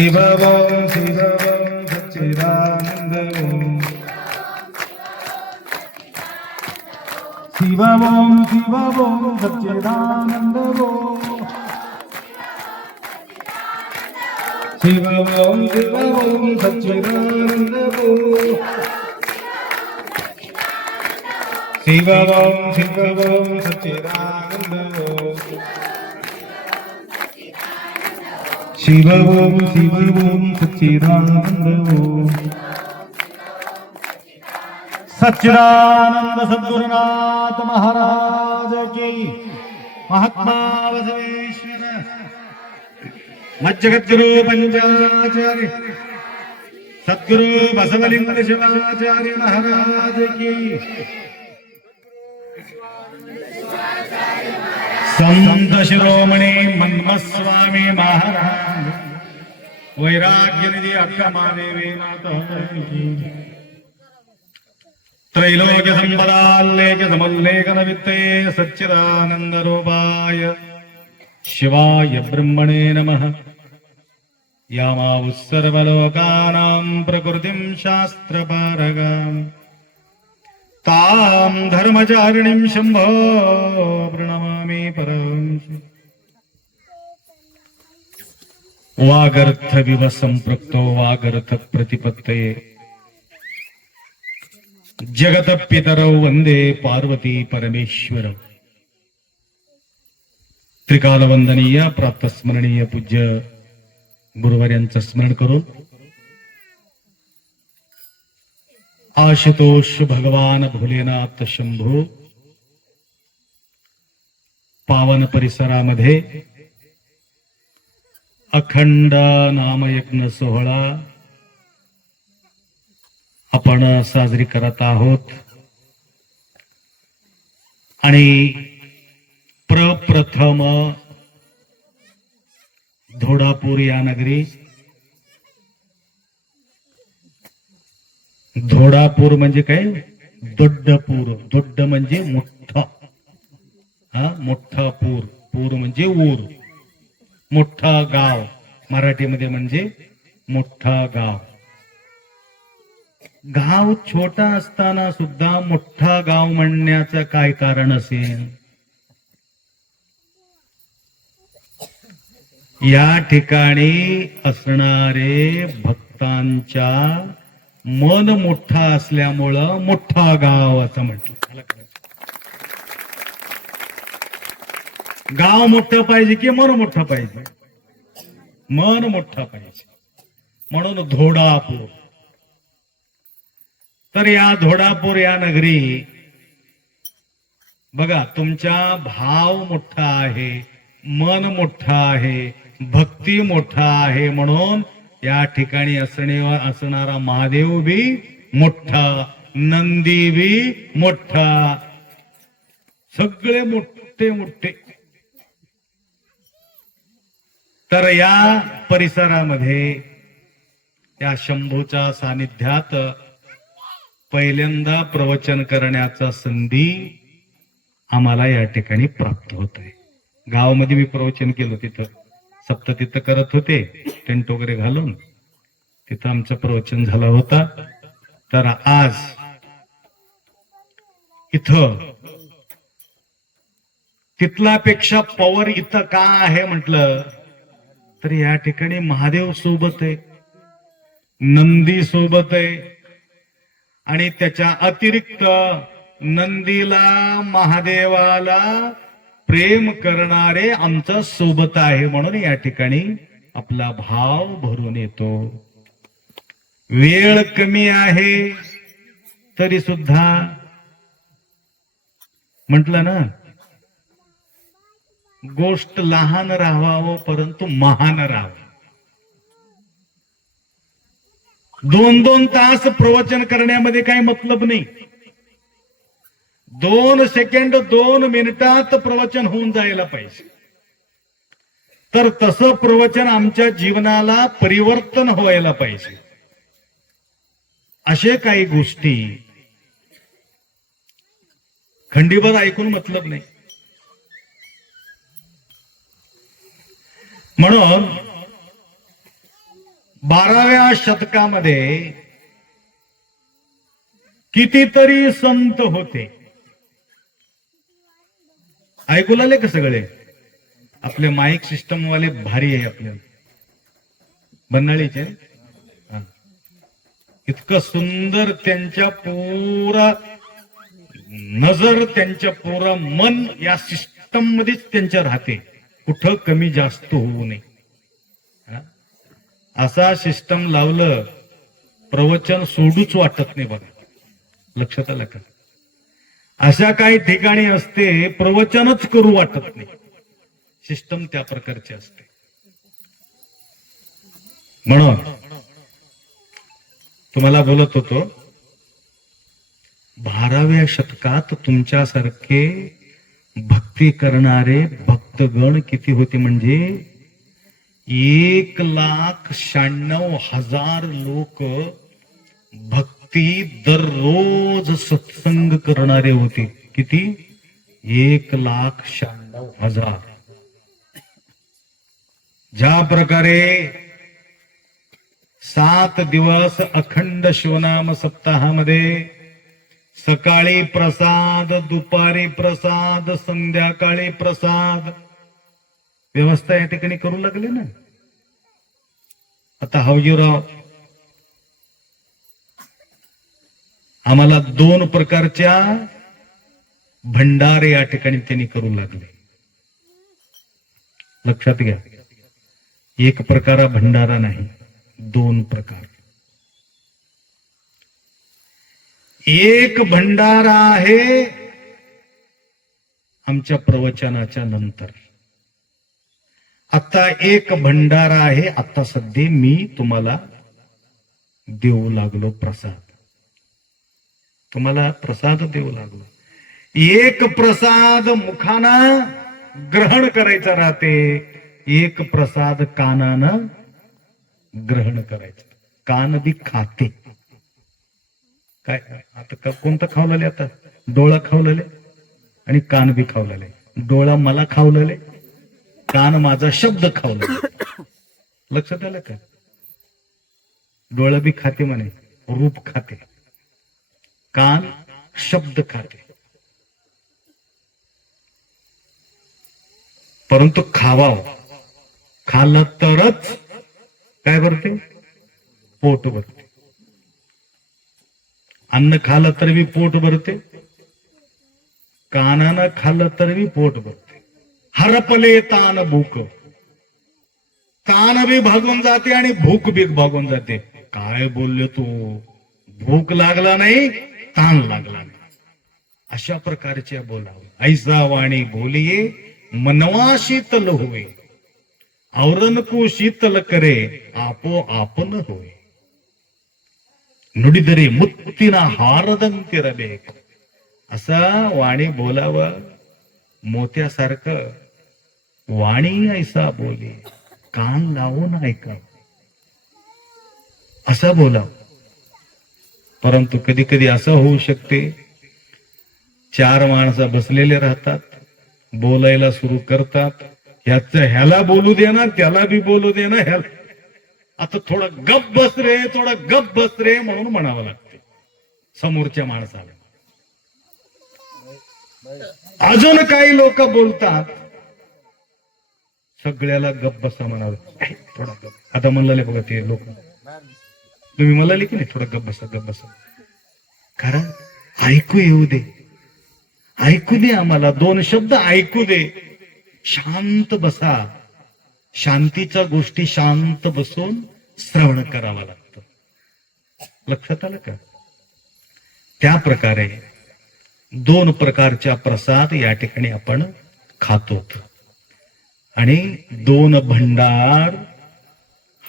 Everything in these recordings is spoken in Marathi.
शिवं शिवं सच्चिदानन्द। ओम् शिवं शिवं सच्चिदानन्द। ओम् शिवं शिवं सच्चिदानन्द। ओम् शिवं शिवं सच्चिदानन्द। शिवं शिवं सच्चिदानन्द सच्चिदानंद सद्गुरुनाथ महाराज की महात्मा बसवेश्वर. मज्जगद्गुरु पंचाचार्य. सद्गुरु बसवलिंग शिवाचार्य महाराज की संत शिरोमणी मन्मस्वामी महाराज। वैराग्य निधी अक्का महादेवी माता की। त्रैलोक्य संपदाल्लेख समल्लेखन वित्ते सच्चिदानंद रूपाय शिवाय ब्रह्मणे नमः। यामावुः सर्वलोकानां प्रकृतिं शास्त्रपारगाम् ताम धर्मचारिणीं शम्भो प्रणमामी परं वागर्थ विव संपृक्तो वागर्थ प्रतिपत्ते जगत पितरौ वंदे पार्वती परमेश्वर। त्रिकालवन्दनीय प्राप्त स्मरणीय पूज्य गुरुवार्यांचं स्मरण करून आशुतोष भगवान भोलेनाथ शंभू। पावन परिसरामध्ये अखंड नामयज्ञ सोहळा आपण साजरी करत आहोत. आणि प्रप्रथम धोडापूर या नगरी धोडापूर म्हणजे काय? दोड्डपूर. दोड्ड म्हणजे मोठा. हा मोठा पूर. पूर म्हणजे ऊर. मोठा गाव. मराठीमध्ये म्हणजे मोठा गाव. गाव छोटा असताना सुद्धा मोठा गाव म्हणण्याचं काय कारण असेल? या ठिकाणी असणारे भक्तांच्या मन मोठा असल्यामुळं मोठा गाव असं म्हटलं. गाव मोठं पाहिजे की मन मोठं पाहिजे? मन मोठं पाहिजे. म्हणून धोडापूर. तर या धोडापूर या नगरी बघा तुमचा भाव मोठा आहे मन मोठा आहे भक्ती मोठा आहे म्हणून या ठिकाणी असणे असणारा महादेव बी मोठा नंदी बी मोठा. सगळे मोठे मोठे. तर या परिसरामध्ये या शंभूच्या सानिध्यात पहिल्यांदा प्रवचन करण्याचा संधी आम्हाला या ठिकाणी प्राप्त होत आहे गावामध्ये मी प्रवचन केलं तिथं. सप्त तिथं करत होते टेंट वगैरे घालून. तिथं आमचं प्रवचन झाला होता. तर आज इथं तिथलापेक्षा पॉवर इथं का आहे म्हटलं? तर या ठिकाणी महादेव सोबत आहे नंदी सोबत आहे आणि त्याच्या अतिरिक्त नंदीला महादेवाला प्रेम करणारे आमचं सोबत आहे म्हणून या ठिकाणी आपला भाव भरून येतो. वेळ कमी आहे तरी सुद्धा म्हटलं ना गोष्ट लहान राहावं परंतु महान राहावं. दोन दोन तास प्रवचन करण्यामध्ये काही मतलब नाही. दोन सेकंड दोन मिनिटात प्रवचन होऊन जायला पाहिजे. तर तसं प्रवचन आमच्या जीवनाला परिवर्तन व्हायला पाहिजे. असे काही गोष्टी खंडीभर ऐकून मतलब नाही. म्हणून बाराव्या शतकामध्ये कितीतरी संत होते. ऐकू लागले का सगळे? आपले माईक सिस्टम वाले भारी आहे आपल्याला बन्नाळीचे हा. इतकं सुंदर त्यांच्या पुरा नजर त्यांच्या पुरा मन या सिस्टम मध्येच त्यांच्या राहते. कुठं कमी जास्त होऊ नये. हा? असा सिस्टम लावलं प्रवचन सोडूच वाटत नाही बघा. लक्षात आलं का? अशा काही ठिकाणी असते प्रवचनच करू वाटत नाही. सिस्टम त्या प्रकारचे असते. म्हणून तुम्हाला बोलत होतो बाराव्या शतकात तुमच्यासारखे भक्ती करणारे भक्तगण किती होते म्हणजे? एक लाख शहाण्णव हजार लोक भक्त ती दररोज सत्संग करणारे होते. किती? एक लाख शहाण्णव हजार. ज्या प्रकारे सात दिवस अखंड शिवनाम सप्ताहामध्ये सकाळी प्रसाद दुपारी प्रसाद संध्याकाळी प्रसाद व्यवस्था या ठिकाणी करू लागले ना? आता हावजीराव आम्हाला दोन प्रकारच्या भंडारे या ठिकाणी त्यांनी करू लागले. लक्षात घ्या एक प्रकार भंडारा नाही दोन प्रकार. एक भंडारा आहे आमच्या प्रवचनाच्या नंतर. आता एक भंडारा आहे आता सध्या मी तुम्हाला देऊ लागलो प्रसाद. तुम्हाला प्रसाद देऊ लागलो. एक प्रसाद मुखाना ग्रहण करायचा राहते. एक प्रसाद कानानं ग्रहण करायचं. कान बी खाते. काय? आता का- कोणतं खावलेले आता? डोळा खावलेले आणि कान बी खावलेले डोळा मला खावलेले कान माझा शब्द खावला लक्षात आलं का? डोळा बी खाते म्हणे. रूप खाते. कान शब्द खाते. परंतु खावाव. खाल्लं तरच काय भरते? पोट भरते. अन्न खाल्लं तर मी पोट भरते. कानानं खाल्लं तर मी पोट भरते. हरपले तान भूक. कान बी भागून जाते आणि भूक बी भागून जाते. काय बोलले तू? भूक लागला नाही. ताण लागला नाही अशा प्रकारच्या बोलावं ऐसा वाणी बोलिये मनवा शीतल होय औरन को शीतल करे आपो आपन होय ನುಡಿದರೆ ಮುತ್ತಿನ ಹಾರದಂತಿರಬೇಕು असा वाणी बोलावं मोत्यासारखं वाणी ऐसा बोले कान लावून ऐका असा बोला परंतु कधी कधी असं होऊ शकते चार माणसं बसलेले राहतात बोलायला सुरू करतात ह्याच ह्याला बोलू दे ना त्याला बी बोलू दे ना ह्याला. आता थोडं गप बस रे थोडं गप बस रे म्हणून म्हणावं लागते समोरच्या माणसाला. अजून काही लोक बोलतात सगळ्याला गप्प बसा म्हणावं. थोडा गप. आता म्हणलेले बघा ते लोक. तुम्ही मला की नाही थोडं गप बसा गप बसा. कारण ऐकू येऊ दे. ऐकू दे आम्हाला दोन शब्द ऐकू दे. शांत बसा. शांतीच्या गोष्टी शांत बसून श्रवण करावा लागतं. लक्षात आलं का? त्या प्रकारे दोन प्रकारच्या प्रसाद या ठिकाणी आपण खातो. आणि दोन भंडार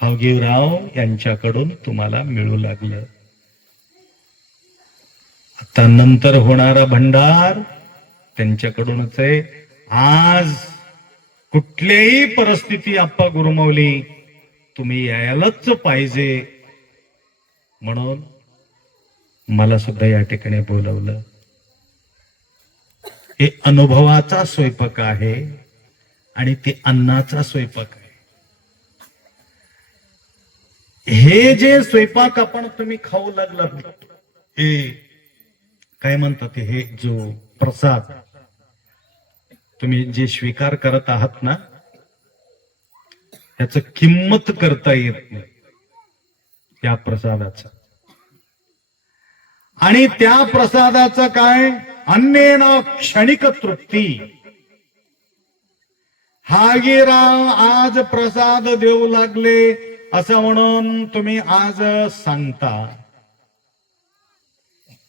हावगीवराव यांच्याकडून तुम्हाला मिळू लागलं. आता नंतर होणारा भंडार त्यांच्याकडूनच. आहे आज कुठल्याही परिस्थिती आप्पा गुरुमावली तुम्ही यायलाच पाहिजे. म्हणून मला सुद्धा या ठिकाणी बोलवलं. हे अनुभवाचा स्वयंपाक आहे आणि ते अन्नाचा स्वयंपाक आहे हे जे स्वयंपाक आपण तुम्ही खाऊ लागला हे काय म्हणतात हे जो प्रसाद तुम्ही जे स्वीकार करत आहात ना त्याच किंमत करता येत नाही त्या प्रसादाचा. आणि त्या प्रसादाचं काय? अन्येन क्षणिक तृप्ती. हागीराव आज प्रसाद देऊ लागले. असं म्हणून तुम्ही आज सांगता.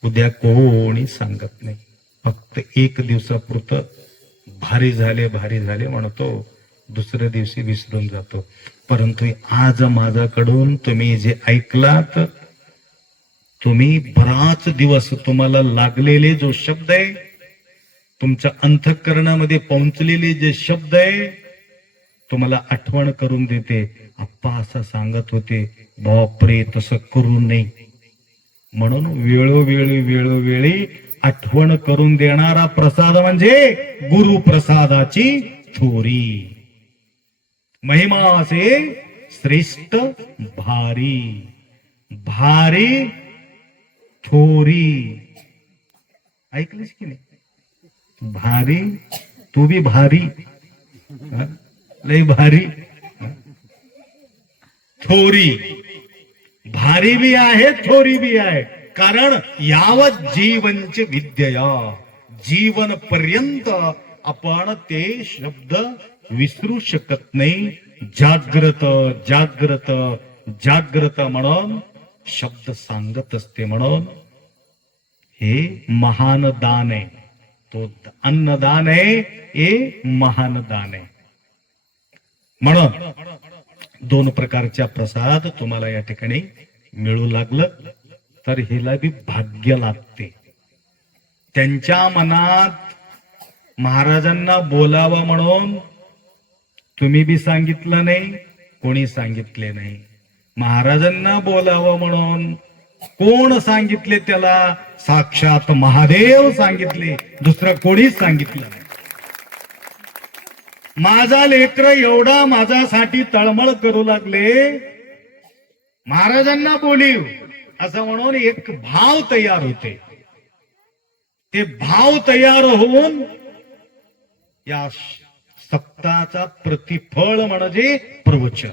उद्या कोणी सांगत नाही. फक्त एक दिवसापुरतं भारी झाले भारी झाले म्हणतो. दुसऱ्या दिवशी विसरून जातो. परंतु आज माझ्याकडून तुम्ही जे ऐकलात तुम्ही बराच दिवस तुम्हाला लागलेले जो शब्द आहे तुमच्या अंतःकरणामध्ये पोहोचलेले जे शब्द आहे तुम्हाला आठवण करून देते. आप्पा असं सांगत होते बापरे तसं करू नये. म्हणून वेळोवेळी वेळोवेळी आठवण करून देणारा प्रसाद म्हणजे गुरुप्रसादाची थोरी. महिमा असे श्रेष्ठ भारी. भारी थोरी. ऐकलीस की नाही? भारी तू बी भारी. लय भारी. थोरी. भारी बी आहे थोरी बी आहे. कारण यावत जीवनची विद्यया. जीवन पर्यंत आपण ते शब्द विसरू शकत नाही. जाग्रत जाग्रत जाग्रत म्हणून शब्द सांगत असते म्हणून. हे महान दान. आहे तो अन्नदान आहे हे महान दान. आहे म्हणून दोन प्रकारच्या प्रसाद तुम्हाला या ठिकाणी मिळू लागलं तर हिला बी भाग्य लागते. त्यांच्या मनात महाराजांना बोलावा म्हणून तुम्ही बी सांगितलं नाही कोणी सांगितले नाही. महाराजांना बोलावं म्हणून कोण सांगितले त्याला? साक्षात महादेव सांगितले दुसरं कोणीच सांगितलं नाही. माझा लेकर एवढा माझ्यासाठी तळमळ करू लागले. महाराजांना बोलीव. असं म्हणून एक भाव तयार होते. ते भाव तयार होऊन या सप्ताचा प्रतिफळ म्हणजे प्रवचन.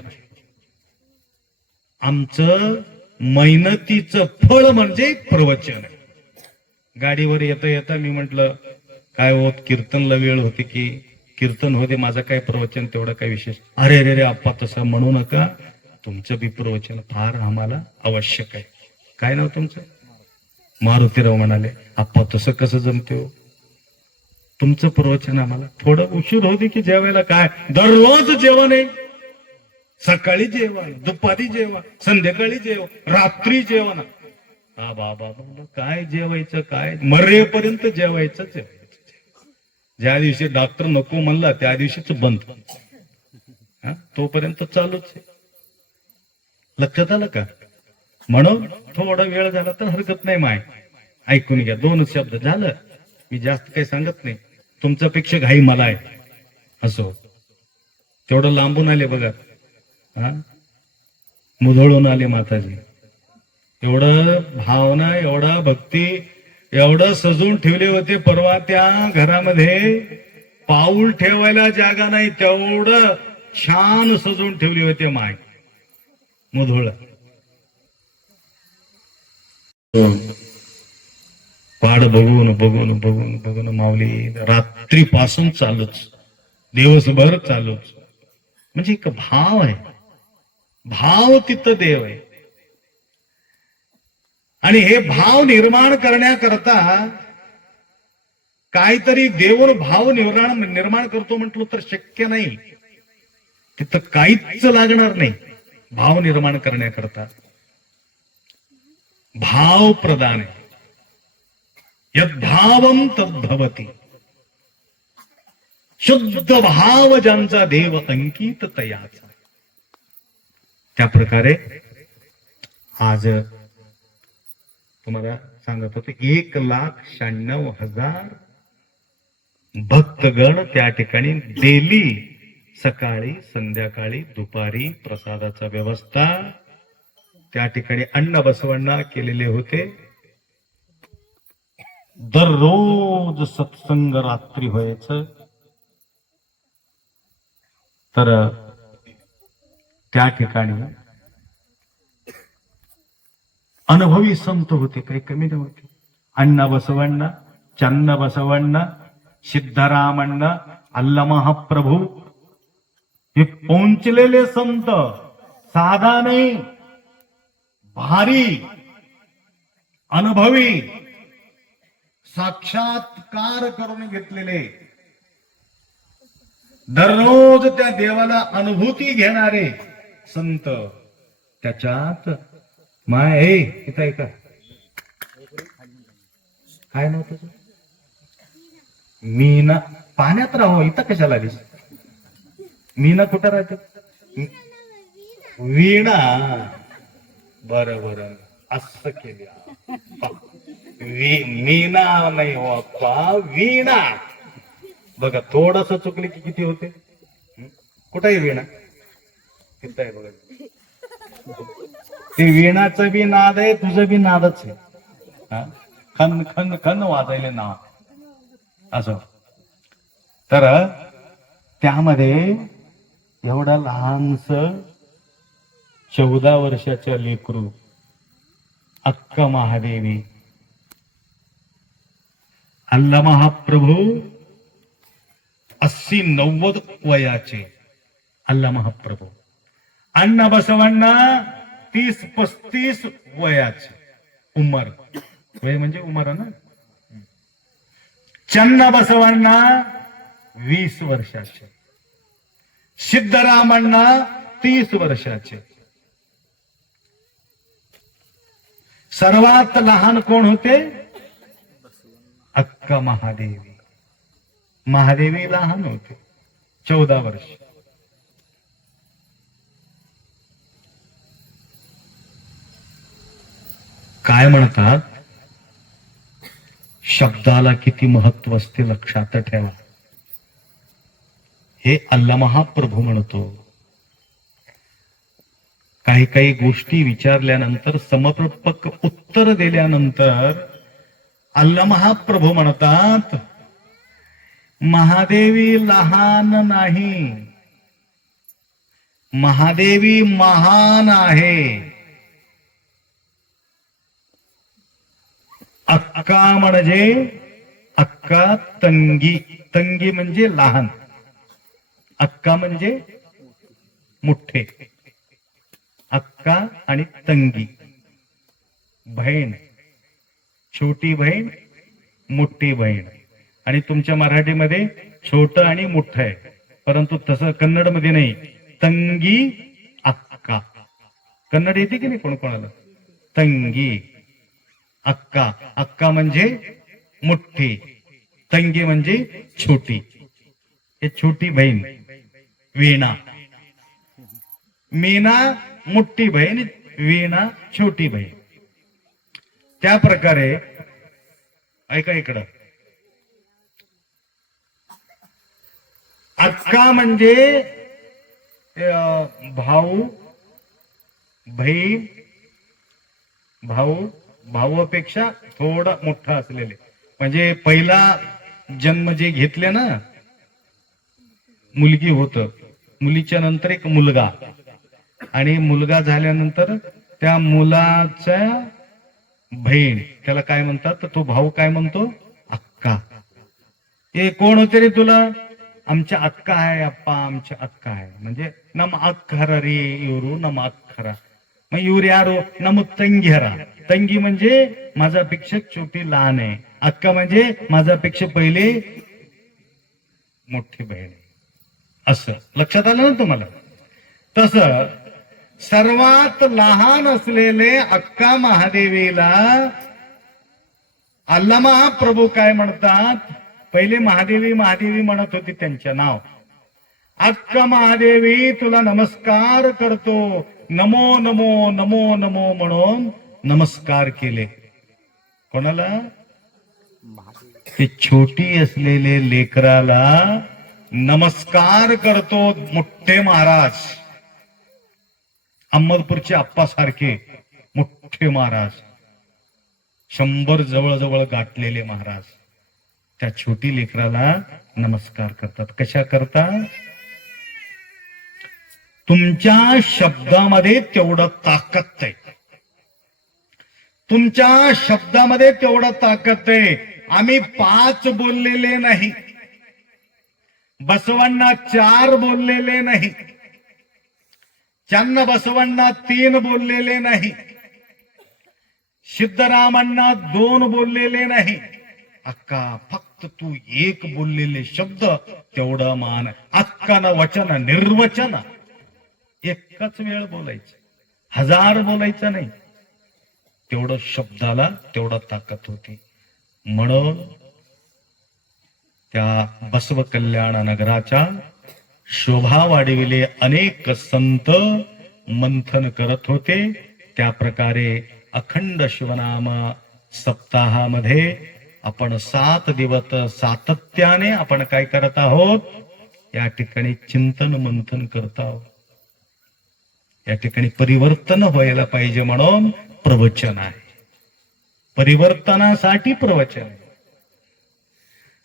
आमचं मेहनतीचं फळ म्हणजे प्रवचन. गाडीवर येता येता मी म्हंटल काय होत कीर्तनला वेळ होती की कीर्तन होते माझं काय प्रवचन तेवढं काय विशेष? अरे अरे रे आप्पा तसं म्हणू नका. तुमचं बी प्रवचन फार आम्हाला आवश्यक आहे. काय नाव तुमचं? मारुतीराव म्हणाले आप्पा तसं कसं जमते हो? तुमचं प्रवचन आम्हाला थोडं उशीर होते की जेवायला काय? दररोज जेवण आहे. सकाळी जेवण दुपारी जेवण संध्याकाळी जेवण रात्री जेवण हा बाबा काय जेवायचं काय? मरेपर्यंत जेवायचं जेवायचं ज्या दिवशी डॉक्टर नको म्हणला त्या दिवशीच बंद. हा, तोपर्यंत चालूच आहे. लक्षात आलं का? म्हणून थोडा वेळ झाला तर हरकत नाही माय. ऐकून घ्या. दोनच शब्द झालं. मी जास्त काही सांगत नाही. तुमच्यापेक्षा घाई मला आहे. असो. तेवढं लांबून आले बघा. हा? मुधळून आले माताजी. एवढं भावना एवढा भक्ती एवढं सजून ठेवले होते परवा त्या घरामध्ये. पाऊल ठेवायला जागा नाही तेवढं छान सजून ठेवले होते माय. मुधोळ. पाड बघून बघून बघून बघून माऊली रात्रीपासून चालूच. दिवसभर चालूच. म्हणजे एक भाव आहे. भाव तिथं देव आहे. आणि हे भाव निर्माण करण्याकरता काहीतरी देऊन भाव निर्माण निर्माण करतो म्हटलो तर शक्य नाही. तिथं काहीच लागणार नाही भाव निर्माण करण्याकरता. भाव प्रदान आहे. यद्भावम तद्भवती शुद्ध भाव ज्यांचा देव अंकित तयाचा त्या प्रकारे आज तुम्हाला सांगत होतो एक लाख शहाण्णव हजार भक्तगण त्या ठिकाणी डेली सकाळी संध्याकाळी दुपारी प्रसादाचा व्यवस्था त्या ठिकाणी अन्न बसवण्णा केलेले होते. दररोज सत्संग रात्री व्हायचं. तर त्या ठिकाणी अनुभवी संत होते काही कमी नव्हते अण्णा बसवण्णा चन्न बसवण्णा सिद्धरामण्णा अल्ला महाप्रभू हे पोंचलेले संत साधा नाही भारी अनुभवी साक्षात्कार करून घेतलेले. दररोज त्या देवाला अनुभूती घेणारे संत त्याच्यात माय ए इथं ऐका काय नव्हतं तुझं? मीना. पाण्यात राहो इथं कशाला आलीस? मीना कुठं राहते? वीणा. बर बर. असं केली. मीना नाही हो वीणा. बघा थोडस चुकले की किती होते? कुठं आहे वीणा? तिथं आहे बघा. ते वीणाचं बी नाद आहे तुझं बी नादच आहे. खन खन खन वाजायले नाव असं. तर त्यामध्ये एवढा लहानस चौदा वर्षाच्या लेकरू अक्का महादेवी. अल्ला महाप्रभू अस्सी नव्वद वयाचे अल्ला महाप्रभू. अण्णा बसवण्णा तीस पस्तीस वयाचे उमर. वय म्हणजे उमर ना? चन्ना बसवांना वीस वर्षाचे. सिद्धरामांना तीस वर्षाचे. सर्वात लहान कोण होते? अक्का महादेवी. महादेवी लहान होते. चौदा वर्ष. काय म्हणतात? शब्दाला किती महत्त्व असते लक्षात ठेवा. हे अल्ला महाप्रभू म्हणतो. काही काही गोष्टी विचारल्यानंतर समर्पक उत्तर दिल्यानंतर अल्ला महाप्रभू म्हणतात महादेवी लहान नाही. महादेवी महान आहे. अक्का म्हणजे अक्का तंगी. तंगी म्हणजे लहान. अक्का म्हणजे मुठ्ठे अक्का आणि तंगी. बहीण. छोटी बहीण मोठी बहीण. आणि तुमच्या मराठीमध्ये छोट आणि मोठ आहे. परंतु तसं कन्नडमध्ये नाही. तंगी अक्का. कन्नड येते की नाही कोण कोणाला? तंगी. अक्का. अक्का म्हणजे मोठी तंगी म्हणजे छोटी. हे छोटी बहीण. वीणा. मीना मोठी बहीण वीणा छोटी बहीण. त्या प्रकारे ऐका इकडं. अक्का म्हणजे अं, भाऊ बहीण भाऊ भावापेक्षा थोडा मोठा असलेले. म्हणजे पहिला जन्म जे घेतले ना मुलगी होत. मुलीच्या नंतर एक मुलगा. आणि मुलगा झाल्यानंतर त्या मुलाच्या बहीण त्याला काय म्हणतात? तर तो भाऊ काय म्हणतो? अक्का. ए कोण होते रे तुला? आमच्या अक्का आहे अप्पा आमच्या अक्का आहे. म्हणजे नम अक्खरा रे युरू नम अक्खरा. मग युर यारो नम तंग्यारा. तंगी म्हणजे माझ्यापेक्षा छोटी लहान आहे. अक्का म्हणजे माझ्यापेक्षा पहिले मोठी बहीण असं. लक्षात आलं ना तुम्हाला? तस सर्वात लहान असलेले अक्का महादेवीला अल्लामा प्रभू काय म्हणतात? पहिले महादेवी महादेवी म्हणत होती त्यांचे नाव. अक्का महादेवी तुला नमस्कार करतो. नमो नमो नमो नमो म्हणून नमस्कार केले. कोणाला? ते छोटी असलेले लेकराला नमस्कार करतो मोठे महाराज. अहमदपूरचे आप्पासारखे मोठे महाराज. शंभर जवळजवळ गाठलेले महाराज. त्या छोटी लेकराला नमस्कार करतात. कशा करता तुमच्या शब्दामध्ये तेवढं ताकद आहे. तुमच्या शब्दामध्ये तेवढं ताकद आहे. आम्ही पाच बोललेले नाही. बसवांना चार बोललेले नाही. चन्न बसवांना तीन बोललेले नाही. सिद्धरामांना दोन बोललेले नाही. अक्का फक्त तू एक बोललेले शब्द तेवढं मान. अक्कान वचन निर्वचन. एकच वेळ बोलायचं. हजार बोलायचं नाही. तेवढं शब्दाला तेवढा ताकद होती. म्हणून त्या बसव कल्याण नगराच्या शोभा वाढविले अनेक संत मंथन करत होते. त्या प्रकारे अखंड शिवनाम सप्ताहामध्ये आपण सात दिवस सातत्याने आपण काय करत आहोत? या ठिकाणी चिंतन मंथन करत आहोत. या ठिकाणी परिवर्तन व्हायला पाहिजे म्हणून प्रवचन आहे. परिवर्तनासाठी प्रवचन.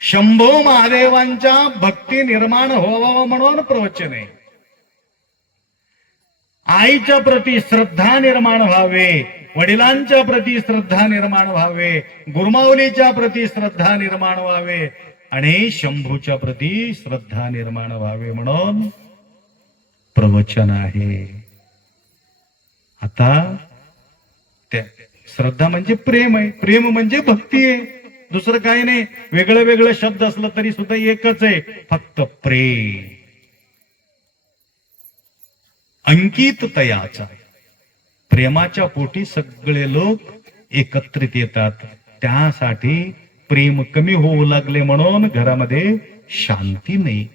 शंभो महादेवांच्या भक्ती निर्माण व्हावं म्हणून प्रवचन आहे. आईच्या प्रती श्रद्धा निर्माण व्हावे वडिलांच्या प्रती श्रद्धा निर्माण व्हावे गुरुमावलीच्या प्रती श्रद्धा निर्माण व्हावे आणि शंभूच्या प्रती श्रद्धा निर्माण व्हावे म्हणून प्रवचन आहे. आता त्या श्रद्धा म्हणजे प्रेम आहे. प्रेम म्हणजे भक्ती आहे. दुसरं काही नाही. वेगळं वेगळं शब्द असलं तरी सुद्धा एकच आहे. फक्त प्रेम. अंकित तयाचा प्रेमाच्या पोटी सगळे लोक एकत्रित येतात. त्यासाठी प्रेम कमी होऊ लागले म्हणून घरामध्ये शांती नाही.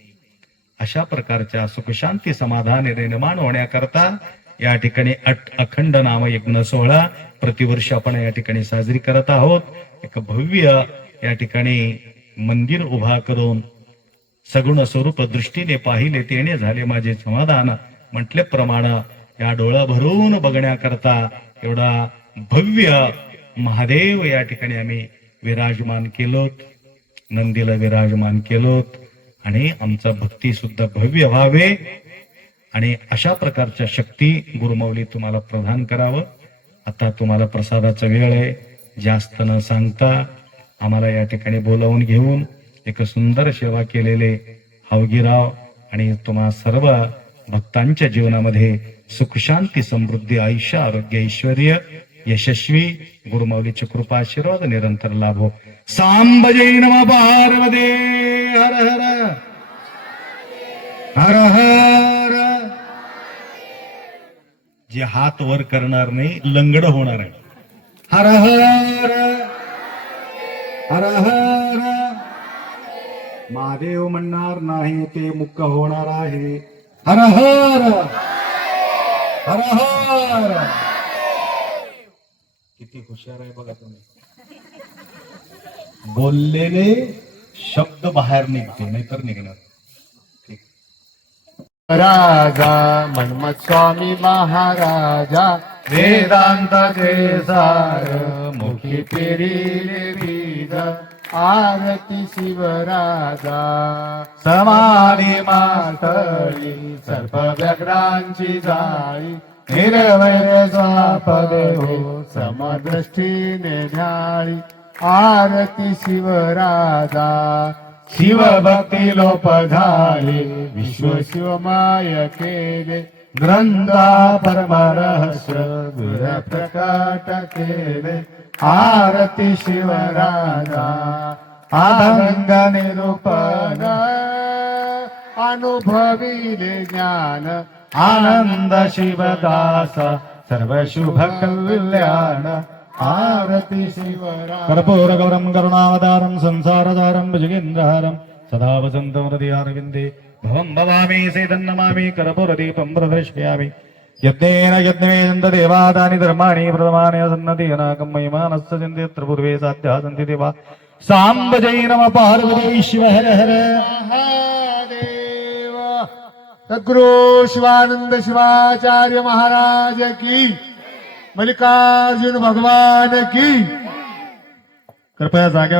अशा प्रकारच्या सुखशांती समाधान निर्माण होण्याकरता या ठिकाणी अट अखंड नाम यज्ञ सोहळा प्रतिवर्ष आपण या ठिकाणी साजरी करत आहोत. एक भव्य या ठिकाणी मंदिर उभा करून सगुण स्वरूप दृष्टीने पाहिले तेने झाले माझे समाधान. म्हटल्याप्रमाणे या डोळा भरून बघण्याकरता एवढा भव्य महादेव या ठिकाणी आम्ही विराजमान केलोत. नंदीला विराजमान केलोत. आणि आमचा भक्ती सुद्धा भव्य व्हावे. आणि अशा प्रकारच्या शक्ती गुरुमौली तुम्हाला प्रदान करावं. आता तुम्हाला प्रसादाचा वेळ आहे. जास्त न सांगता आम्हाला या ठिकाणी बोलावून घेऊन एक सुंदर सेवा केलेले हावगीराव आणि तुम्हा सर्व भक्तांच्या जीवनामध्ये सुख शांती समृद्धी आयुष्य आरोग्य ऐश्वर यशस्वी गुरुमौलीची कृपा आशीर्वाद निरंतर लाभो. सांब जय नम पार्वदे हर हर. हर हर. जे हात वर करणार नाही लंगड होणार आहे. हर हर हर हर महादेव म्हणणार नाही ते मुक्क होणार आहे. हर हर हर हर किती हुशार आहे बघा तुम्ही. बोललेले शब्द बाहेर निघते नाहीतर निघणार. राजा मनमत स्वामी महाराजा वेदांत सार मुखी पेरिले बीज आरती शिवराजा. समाधी मातळी सर्प व्यग्रांची जाळी निरवैर स्वापदे हो समदृष्टीने न्याळी आरती शिवराजा. शिवभक्ती लोप झाले विश्व शिवमाय केले. ग्रंथा परमरहस्य गुर प्रकट केले. आरती शिवराजा आभंग निरूपण अनुभविले ज्ञान आनंद शिवदास सर्व शुभ कल्याण. आरती शिवराजा कर्पूरगौरं करुणावतारं संसारधारं भुजगेन्द्रहारं सदा वसन्तं हृदयारविन्दे भवं भवामि सेदन्नमामि कर्पूरदीपं प्रदर्शयामि यज्ञेन यज्ञेन देवादानि धर्माणि प्रथमानि सन्नति अनाकं महिमानस्य चिन्ते यत्र पूर्वे साध्याः सन्ति देवा साम्ब जै नम पार्वती शिव हर हर सद्गुरु शिवानंद शिवाचार्य महाराज की मल्लिकार्जुन भगवान की। कृपया जाग्या